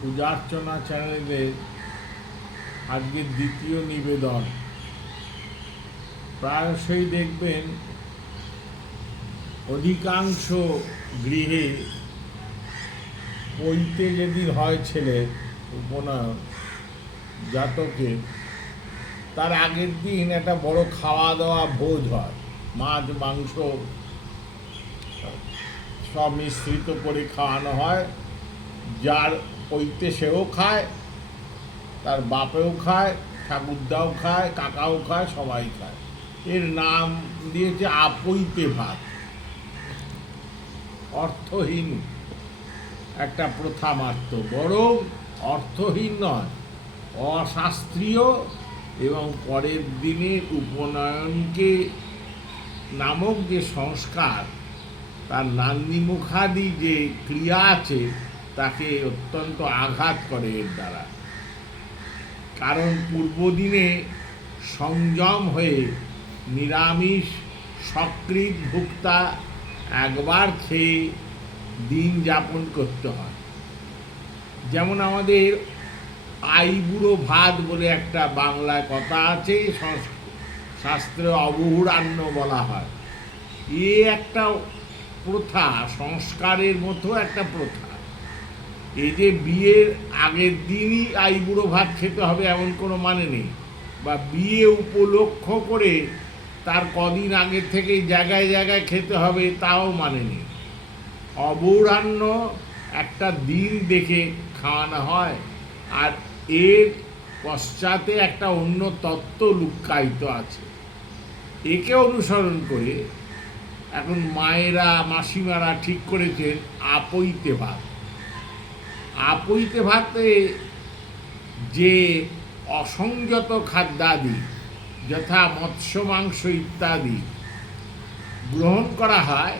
পূজার্চনা চ্যানেলের আজকের দ্বিতীয় নিবেদন। প্রায়শই দেখবেন অধিকাংশ গৃহে পৈতে যেদিন হয় ছেলের উপনয়ন জাতকে, তার আগের দিন একটা বড় খাওয়া দাওয়া ভোজ হয়। মাছ মাংস সব মিশ্রিত করে খাওয়ানো হয়। যার পৈতে সেও খায়, তার বাপেও খায়, ঠাকুরদাও খায়, কাকাও খায়, সবাই খায়। এর নাম দিয়েছে আপৈতে ভাত। অর্থহীন একটা প্রথা মাত্র, বরং অর্থহীন নয়, অশাস্ত্রীয়। এবং পরের দিনে উপনয়নকে নামক যে সংস্কার, তার নান্দীমুখাদি যে ক্রিয়া আছে, তাকে অত্যন্ত আঘাত করে এর দ্বারা। কারণ পূর্বদিনে সংযম হয়ে নিরামিষ সক্রিয় ভুক্তা একবার খেয়ে দিন যাপন করতে হয়। যেমন আমাদের আইবুড়ো ভাত বলে একটা বাংলায় কথা আছে, শাস্ত্রে অবহুরান্ন বলা হয়। এ একটা প্রথা, সংস্কারের মতো একটা প্রথা। এই যে বিয়ের আগের দিনই আইবুড়ো ভাত খেতে হবে এমন কোনো মানে নেই, বা বিয়ে উপলক্ষ করে তার কদিন আগের থেকেই জায়গায় জায়গায় খেতে হবে তাও মানে নেই। অবহুরান্ন একটা দিন দেখে খাওয়ানো হয়, আর এর পশ্চাতে একটা অন্য তত্ত্ব লুক্কায়িত আছে। একে অনুসরণ করে এখন মায়েরা মাসিমারা ঠিক করেছেন আপৈতে ভাত। আপৈতে ভাতে যে অসংযত খাদ্যাদি, যথা মৎস্য মাংস ইত্যাদি গ্রহণ করা হয়,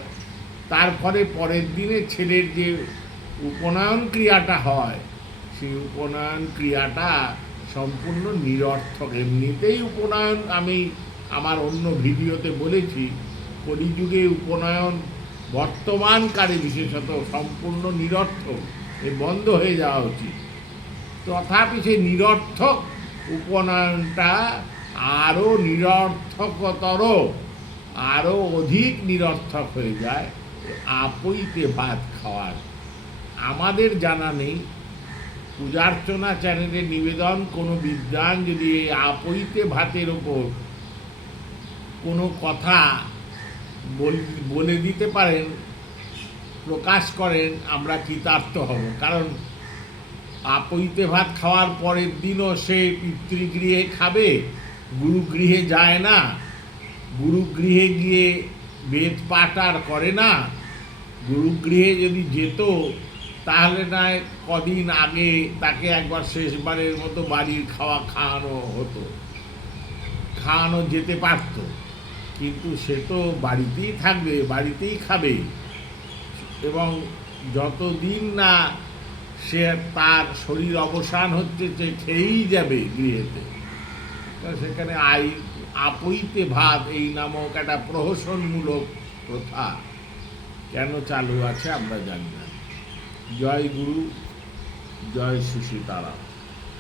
তারপরে পরের দিনে ছেলের যে উপনয়ন ক্রিয়াটা হয়, সেই উপনয়ন ক্রিয়াটা সম্পূর্ণ নিরর্থক। এমনিতেই উপনয়ন, আমি আমার অন্য ভিডিওতে বলেছি, কলিযুগে উপনয়ন বর্তমানকালে বিশেষত সম্পূর্ণ নিরর্থক, বন্ধ হয়ে যাওয়া উচিত। তথাপি সেই নিরর্থক উপনয়নটা আরও নিরর্থকতর, আরও অধিক নিরর্থক হয়ে যায় আপৈতে ভাত খাওয়ার। আমাদের জানা নেই, পূজার্চনা চ্যানেলের নিবেদন, কোনো বিদ্বান যদি এই আপৈতে ভাতের ওপর কোনো কথা বলে দিতে পারেন, প্রকাশ করেন, আমরা কৃতার্থ হব। কারণ আপৈতে ভাত খাওয়ার পরের দিনও সে পিতৃগৃহে খাবে, গুরুগৃহে যায় না। গুরুগৃহে গিয়ে বেদ পাঠ আর করে না। গুরুগৃহে যদি যেত, তাহলে নয় কদিন আগে তাকে একবার শেষবারের মতো বাড়ির খাওয়ানো হতো, খাওয়ানো যেতে পারত। কিন্তু সে তো বাড়িতেই থাকবে, বাড়িতেই খাবে, এবং যতদিন না সে তার শরীর অবসান হচ্ছে, সে খেয়েই যাবে গৃহেতে। সেখানে আপৈতে ভাত এই নামক একটা প্রহসনমূলক প্রথা কেন চালু আছে আমরা জানি না। জয় গুরু, জয় শ্রী সীতারাম।